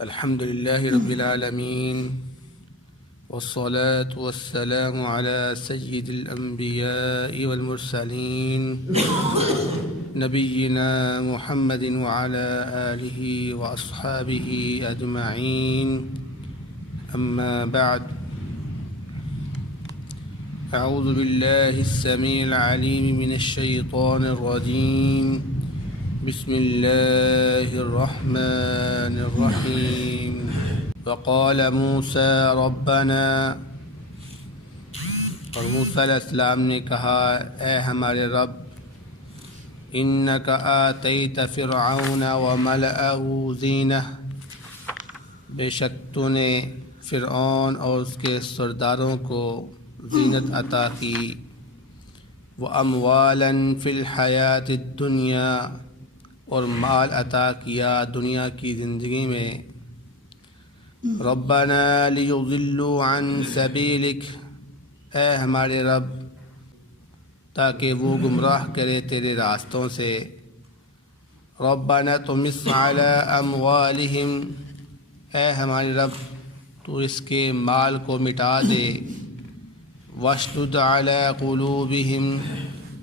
الحمد لله رب العالمين والصلاة والسلام على سيد الأنبياء والمرسلين نبينا محمد وعلى آله وأصحابه أجمعين. أما بعد، أعوذ بالله السميع العليم من الشيطان الرجيم. بسم الله الرحمن الرحيم. وقال موسى ربنا، اور موسیٰ علیہ السلام نے کہا اے ہمارے رب، انک آتیت فرعون وملأہ زینہ، بے شک تو نے فرعون اور اس کے سرداروں کو زینت عطا کی، واموالا فی الحیاۃ الدنیا، اور مال عطا کیا دنیا کی زندگی میں. ربنا لیضلوا عن سبیلک، اے ہمارے رب تاکہ وہ گمراہ کرے تیرے راستوں سے. ربنا طمس علی اموالہم، اے ہمارے رب تو اس کے مال کو مٹا دے. واشدد علی قلوبہم،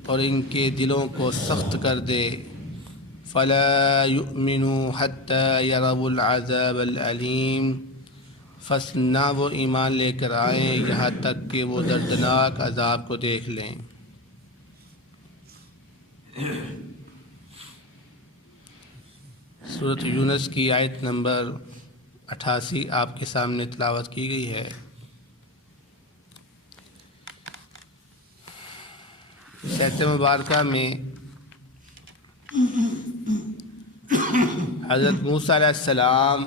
اور ان کے دلوں کو سخت کر دے. فلا یؤمنوا حتی یروا العذاب العلیم، پس نہ وہ ایمان لے کر آئیں یہاں تک کہ وہ دردناک عذاب کو دیکھ لیں. سورۃ یونس کی آیت نمبر 88 آپ کے سامنے تلاوت کی گئی ہے. اس آیت مبارکہ میں حضرت موسیٰ علیہ السلام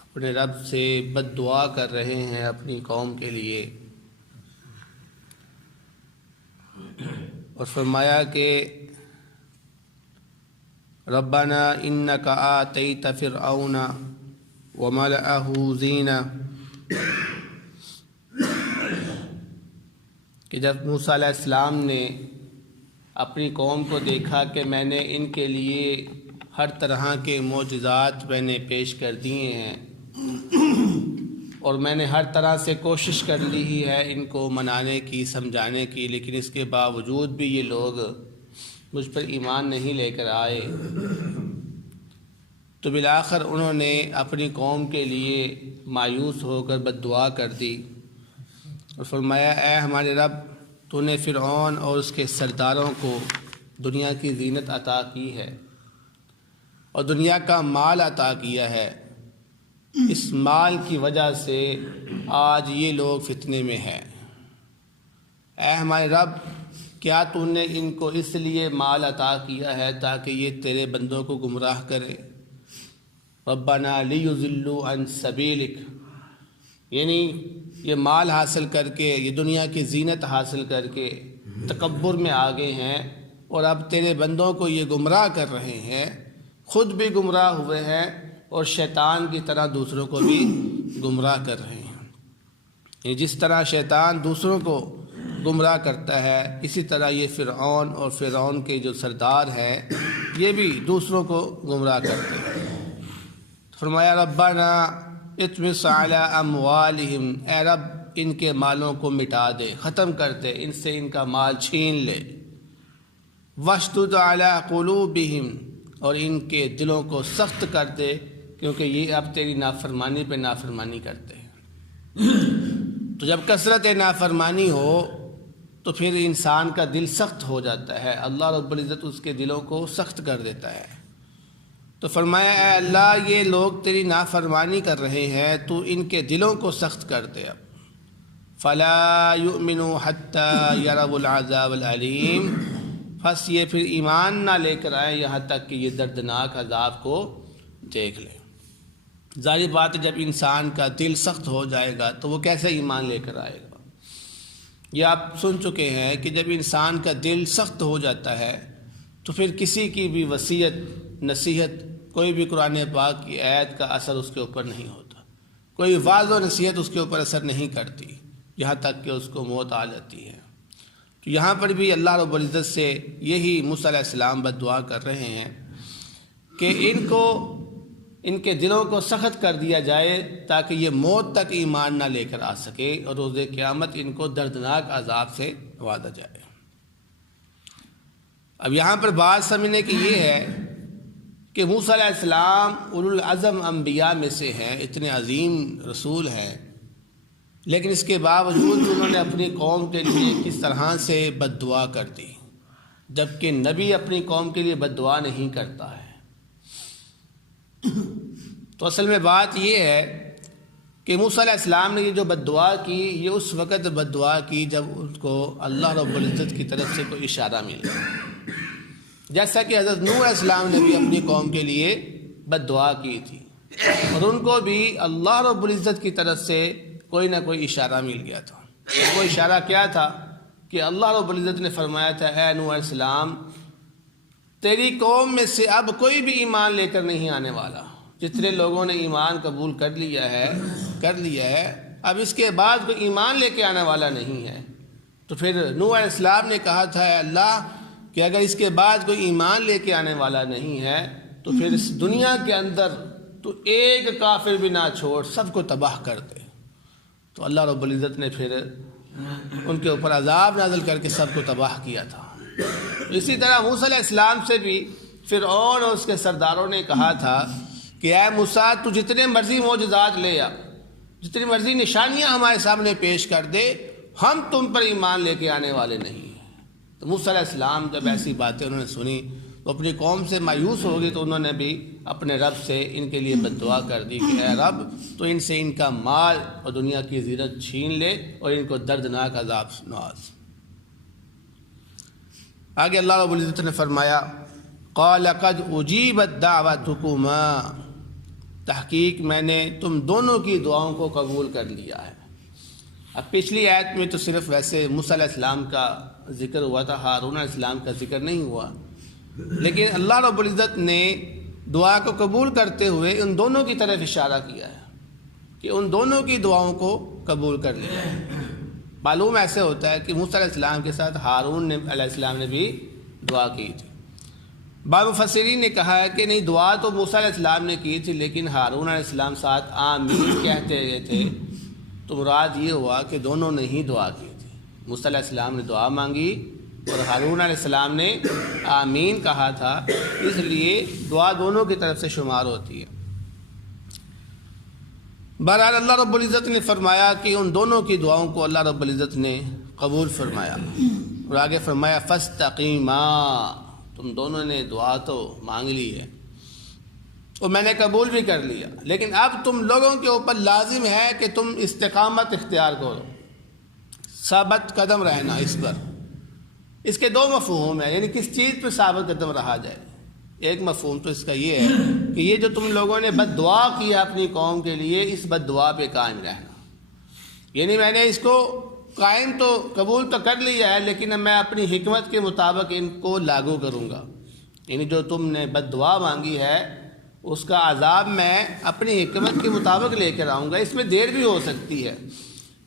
اپنے رب سے بد دعا کر رہے ہیں اپنی قوم کے لیے، اور فرمایا کہ ربنا انک آتیت فرعون وملأہ زینہ، کہ جب موسیٰ علیہ السلام نے اپنی قوم کو دیکھا کہ میں نے ان کے لیے ہر طرح کے معجزات میں نے پیش کر دیے ہیں، اور میں نے ہر طرح سے کوشش کر لی ہی ہے ان کو منانے کی، سمجھانے کی، لیکن اس کے باوجود بھی یہ لوگ مجھ پر ایمان نہیں لے کر آئے، تو بالآخر انہوں نے اپنی قوم کے لیے مایوس ہو کر بد دعا کر دی، اور فرمایا اے ہمارے رب تو نے فرعون اور اس کے سرداروں کو دنیا کی زینت عطا کی ہے اور دنیا کا مال عطا کیا ہے. اس مال کی وجہ سے آج یہ لوگ فتنے میں ہیں. اے ہمارے رب کیا تو نے ان کو اس لیے مال عطا کیا ہے تاکہ یہ تیرے بندوں کو گمراہ کرے. ربنا لیضلوا عن سبیلک، یعنی یہ مال حاصل کر کے، یہ دنیا کی زینت حاصل کر کے تکبر میں آگے ہیں، اور اب تیرے بندوں کو یہ گمراہ کر رہے ہیں، خود بھی گمراہ ہوئے ہیں اور شیطان کی طرح دوسروں کو بھی گمراہ کر رہے ہیں. یہ جس طرح شیطان دوسروں کو گمراہ کرتا ہے، اسی طرح یہ فرعون اور فرعون کے جو سردار ہیں یہ بھی دوسروں کو گمراہ کرتے ہیں. فرمایا ربنا اطمس علی اموالہم، اے رب ان کے مالوں کو مٹا دے، ختم کر دے، ان سے ان کا مال چھین لے. واشدد علی قلوبہم، اور ان کے دلوں کو سخت کر دے، کیونکہ یہ اب تیری نافرمانی پہ نافرمانی کرتے ہیں. تو جب کثرت نافرمانی ہو تو پھر انسان کا دل سخت ہو جاتا ہے، اللہ رب العزت اس کے دلوں کو سخت کر دیتا ہے. تو فرمایا اے اللہ یہ لوگ تیری نافرمانی کر رہے ہیں، تو ان کے دلوں کو سخت کر دے. اب فلا یؤمنوا حتی یروا العذاب العلیم، پس یہ پھر ایمان نہ لے کر آئیں یہاں تک کہ یہ دردناک عذاب کو دیکھ لیں. ظاہر بات ہے جب انسان کا دل سخت ہو جائے گا تو وہ کیسے ایمان لے کر آئے گا. یہ آپ سن چکے ہیں کہ جب انسان کا دل سخت ہو جاتا ہے تو پھر کسی کی بھی وصیت، نصیحت، کوئی بھی قرآن پاک کی آیت کا اثر اس کے اوپر نہیں ہوتا، کوئی واعظ و نصیحت اس کے اوپر اثر نہیں کرتی، یہاں تک کہ اس کو موت آ جاتی ہے. تو یہاں پر بھی اللہ رب العزت سے یہی موسیٰ علیہ السلام بد دعا کر رہے ہیں کہ ان کو ان کے دلوں کو سخت کر دیا جائے تاکہ یہ موت تک ایمان نہ لے کر آ سکے اور روز قیامت ان کو دردناک عذاب سے نوازا جائے۔ اب یہاں پر بات سمجھنے کی یہ ہے کہ موسیٰ علیہ السلام اولو العزم انبیاء میں سے ہیں، اتنے عظیم رسول ہیں، لیکن اس کے باوجود انہوں نے اپنی قوم کے لیے کس طرح سے بد دعا کر دی، جبکہ نبی اپنی قوم کے لیے بد دعا نہیں کرتا ہے۔ تو اصل میں بات یہ ہے کہ موسیٰ علیہ السلام نے یہ جو بد دعا کی، یہ اس وقت بد دعا کی جب ان کو اللہ رب العزت کی طرف سے کوئی اشارہ ملا، جیسا کہ حضرت نوح علیہ السلام نے بھی اپنی قوم کے لیے بد دعا کی تھی، اور ان کو بھی اللہ رب العزت کی طرف سے کوئی نہ کوئی اشارہ مل گیا تھا۔ وہ اشارہ کیا تھا کہ اللہ رب العزت نے فرمایا تھا، اے نوح علیہ السلام، تیری قوم میں سے اب کوئی بھی ایمان لے کر نہیں آنے والا، جتنے لوگوں نے ایمان قبول کر لیا ہے، اب اس کے بعد کوئی ایمان لے کے آنے والا نہیں ہے۔ تو پھر نوح علیہ السلام نے کہا تھا، اے اللہ، کہ اگر اس کے بعد کوئی ایمان لے کے آنے والا نہیں ہے تو پھر اس دنیا کے اندر تو ایک کافر بھی نہ چھوڑ، سب کو تباہ کر دے۔ تو اللہ رب العزت نے پھر ان کے اوپر عذاب نازل کر کے سب کو تباہ کیا تھا۔ اسی طرح موسیٰ علیہ السلام سے بھی فرعون اور اس کے سرداروں نے کہا تھا کہ اے موسیٰ، تو جتنے مرضی معجزات لے آ، جتنی مرضی نشانیاں ہمارے سامنے پیش کر دے، ہم تم پر ایمان لے کے آنے والے نہیں ہیں۔ تو موسیٰ علیہ السلام جب ایسی باتیں انہوں نے سنی تو اپنی قوم سے مایوس ہو گئے، تو انہوں نے بھی اپنے رب سے ان کے لیے بد دعا کر دی کہ اے رب، تو ان سے ان کا مال اور دنیا کی زینت چھین لے اور ان کو دردناک عذاب نواز۔ آگے اللہ رب العزت نے فرمایا، قال قد اجیبت دعوتکما، تحقیق میں نے تم دونوں کی دعاؤں کو قبول کر لیا ہے۔ اب پچھلی آیت میں تو صرف ویسے موسیٰ علیہ السلام کا ذکر ہوا تھا، ہارون علیہ السلام کا ذکر نہیں ہوا، لیکن اللہ رب العزت نے دعا کو قبول کرتے ہوئے ان دونوں کی طرف اشارہ کیا ہے کہ ان دونوں کی دعاؤں کو قبول کر لیا ہے۔ معلوم ایسے ہوتا ہے کہ موسیٰ علیہ السلام کے ساتھ ہارون علیہ السلام نے بھی دعا کی تھی۔ بعض مفسرین نے کہا ہے کہ نہیں، دعا تو موسیٰ علیہ السلام نے کی تھی، لیکن ہارون علیہ السلام ساتھ آمین کہتے گئے تھے، تو مراد یہ ہوا کہ دونوں نے ہی دعا کی تھی۔ موسیٰ علیہ السلام نے دعا مانگی اور ہارون علیہ السلام نے آمین کہا تھا، اس لیے دعا دونوں کی طرف سے شمار ہوتی ہے۔ بہرحال اللہ رب العزت نے فرمایا کہ ان دونوں کی دعاؤں کو اللہ رب العزت نے قبول فرمایا، اور آگے فرمایا فاستقیما، تم دونوں نے دعا تو مانگ لی ہے اور میں نے قبول بھی کر لیا، لیکن اب تم لوگوں کے اوپر لازم ہے کہ تم استقامت اختیار کرو، ثابت قدم رہنا اس پر۔ اس کے دو مفہوم ہیں، یعنی کس چیز پہ ثابت قدم رہا جائے۔ ایک مفہوم تو اس کا یہ ہے کہ یہ جو تم لوگوں نے بد دعا کی ہے اپنی قوم کے لیے، اس بد دعا پہ قائم رہنا، یعنی میں نے اس کو قائم تو قبول تو کر لیا ہے، لیکن میں اپنی حکمت کے مطابق ان کو لاگو کروں گا، یعنی جو تم نے بد دعا مانگی ہے اس کا عذاب میں اپنی حکمت کے مطابق لے کر آؤں گا۔ اس میں دیر بھی ہو سکتی ہے،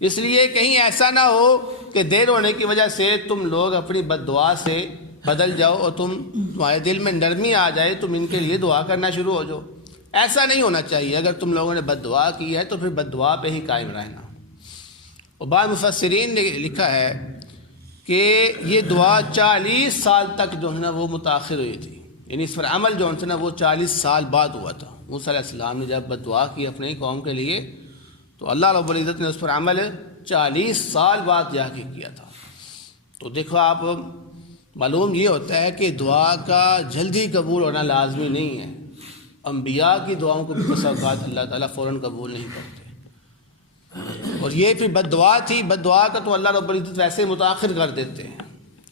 اس لیے کہیں ایسا نہ ہو کہ دیر ہونے کی وجہ سے تم لوگ اپنی بد دعا سے بدل جاؤ اور تمہارے دل میں نرمی آ جائے، تم ان کے لیے دعا کرنا شروع ہو جاؤ۔ ایسا نہیں ہونا چاہیے۔ اگر تم لوگوں نے بد دعا کی ہے تو پھر بد دعا پہ ہی قائم رہنا۔ اور بعض مفسرین نے لکھا ہے کہ یہ دعا 40 سال تک جو ہے نا وہ متاخر ہوئی تھی، یعنی اس پر عمل جو ہے نا وہ 40 سال بعد ہوا تھا۔ موسیٰ علیہ السلام نے جب بد دعا کی اپنی قوم کے لیے تو اللہ رب العزت نے اس پر عمل 40 سال بعد جا کے کیا تھا۔ تو دیکھو آپ، معلوم یہ ہوتا ہے کہ دعا کا جلدی قبول ہونا لازمی نہیں ہے۔ انبیاء کی دعاؤں کو بھی بسا اوقات اللہ تعالیٰ فوراً قبول نہیں کرتے۔ اور یہ پھر بد دعا تھی، بد دعا کا تو اللہ رب العزت ویسے ہی متاخر کر دیتے ہیں،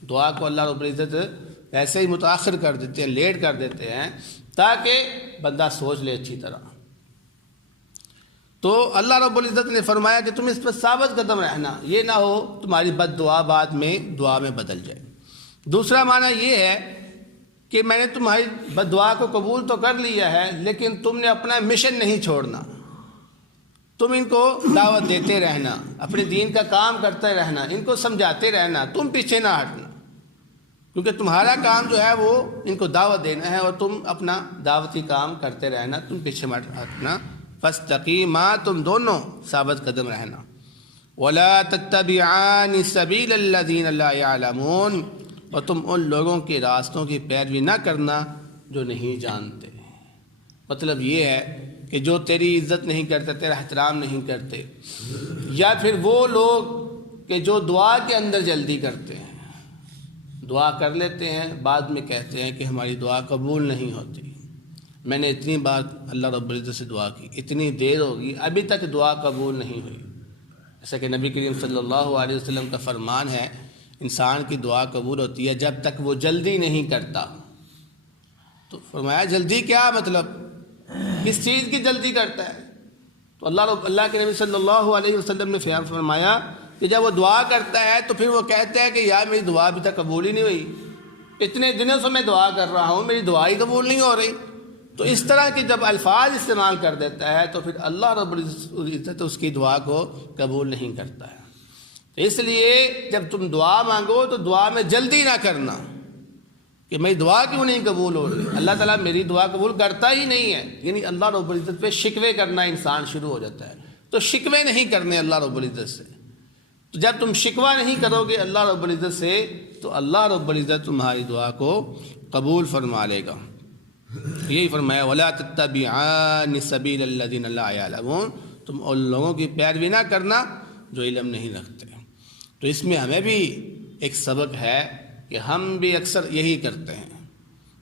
دعا کو اللہ رب العزت ویسے ہی متاخر کر دیتے ہیں، لیٹ کر دیتے ہیں، تاکہ بندہ سوچ لے اچھی طرح۔ تو اللہ رب العزت نے فرمایا کہ تم اس پر ثابت قدم رہنا، یہ نہ ہو تمہاری بد دعا بعد میں دعا میں بدل جائے۔ دوسرا معنی یہ ہے کہ میں نے تمہاری بد دعا کو قبول تو کر لیا ہے، لیکن تم نے اپنا مشن نہیں چھوڑنا، تم ان کو دعوت دیتے رہنا، اپنے دین کا کام کرتے رہنا، ان کو سمجھاتے رہنا، تم پیچھے نہ ہٹنا۔ کیونکہ تمہارا کام جو ہے وہ ان کو دعوت دینا ہے، اور تم اپنا دعوتی کام کرتے رہنا، تم پیچھے مت ہٹنا۔ فاستقیما، تم دونوں ثابت قدم رہنا۔ ولا تتبعان سبیل الذین لا یعلمون، اور تم ان لوگوں کے راستوں کی پیروی نہ کرنا جو نہیں جانتے۔ مطلب یہ ہے کہ جو تیری عزت نہیں کرتے، تیرا احترام نہیں کرتے، یا پھر وہ لوگ کہ جو دعا کے اندر جلدی کرتے ہیں، دعا کر لیتے ہیں، بعد میں کہتے ہیں کہ ہماری دعا قبول نہیں ہوتی، میں نے اتنی بار اللہ رب العزت سے دعا کی، اتنی دیر ہوگی ابھی تک دعا قبول نہیں ہوئی۔ جیسا کہ نبی کریم صلی اللہ علیہ وسلم کا فرمان ہے، انسان کی دعا قبول ہوتی ہے جب تک وہ جلدی نہیں کرتا۔ تو فرمایا جلدی کیا مطلب، کس چیز کی جلدی کرتا ہے؟ تو اللہ کے نبی صلی اللہ علیہ وسلم نے فرمایا کہ جب وہ دعا کرتا ہے تو پھر وہ کہتا ہے کہ یار میری دعا ابھی تک قبول ہی نہیں ہوئی، اتنے دنوں سے میں دعا کر رہا ہوں، میری دعا ہی قبول نہیں ہو رہی۔ تو اس طرح کے جب الفاظ استعمال کر دیتا ہے تو پھر اللہ رب العزت اس کی دعا کو قبول نہیں کرتا ہے۔ تو اس لیے جب تم دعا مانگو تو دعا میں جلدی نہ کرنا کہ میری دعا کیوں نہیں قبول ہو رہی، اللہ تعالیٰ میری دعا قبول کرتا ہی نہیں ہے، یعنی اللہ رب العزت پہ شکوے کرنا انسان شروع ہو جاتا ہے۔ تو شکوے نہیں کرنے اللہ رب العزت سے، تو جب تم شکوہ نہیں کرو گے اللہ رب العزت سے تو اللہ رب العزت تمہاری دعا کو قبول فرما لے گا۔ یہی فرمایا وَلَا تَتَّبِعَانِ سَبِيلَ الَّذِينَ لَا يَعْلَمُونَ، تم ان لوگوں کی پیروی نہ کرنا جو علم نہیں رکھتے۔ تو اس میں ہمیں بھی ایک سبق ہے کہ ہم بھی اکثر یہی کرتے ہیں،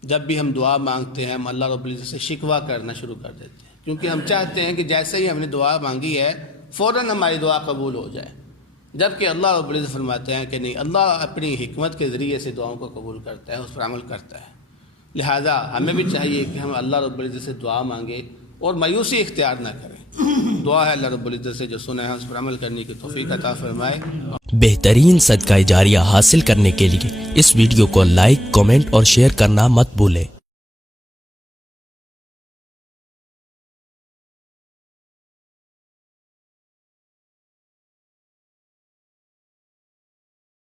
جب بھی ہم دعا مانگتے ہیں ہم اللہ رب العزت سے شکوہ کرنا شروع کر دیتے ہیں، کیونکہ ہم چاہتے ہیں کہ جیسے ہی ہم نے دعا مانگی ہے فوراً ہماری دعا قبول ہو جائے، جبکہ اللہ رب العزت فرماتے ہیں کہ نہیں، اللہ اپنی حکمت کے ذریعے سے دعاؤں کو قبول کرتا ہے، اس پر عمل کرتا ہے۔ لہٰذا ہمیں بھی چاہیے کہ ہم اللہ رب العزت سے دعا مانگیں اور مایوسی اختیار نہ کریں۔ دعا ہے اللہ رب العزت سے جو سنا ہے اس پر عمل کرنے کی توفیق عطا فرمائے۔ بہترین صدقہ جاریہ حاصل کرنے کے لیے اس ویڈیو کو لائک، کمنٹ اور شیئر کرنا مت بھولیں۔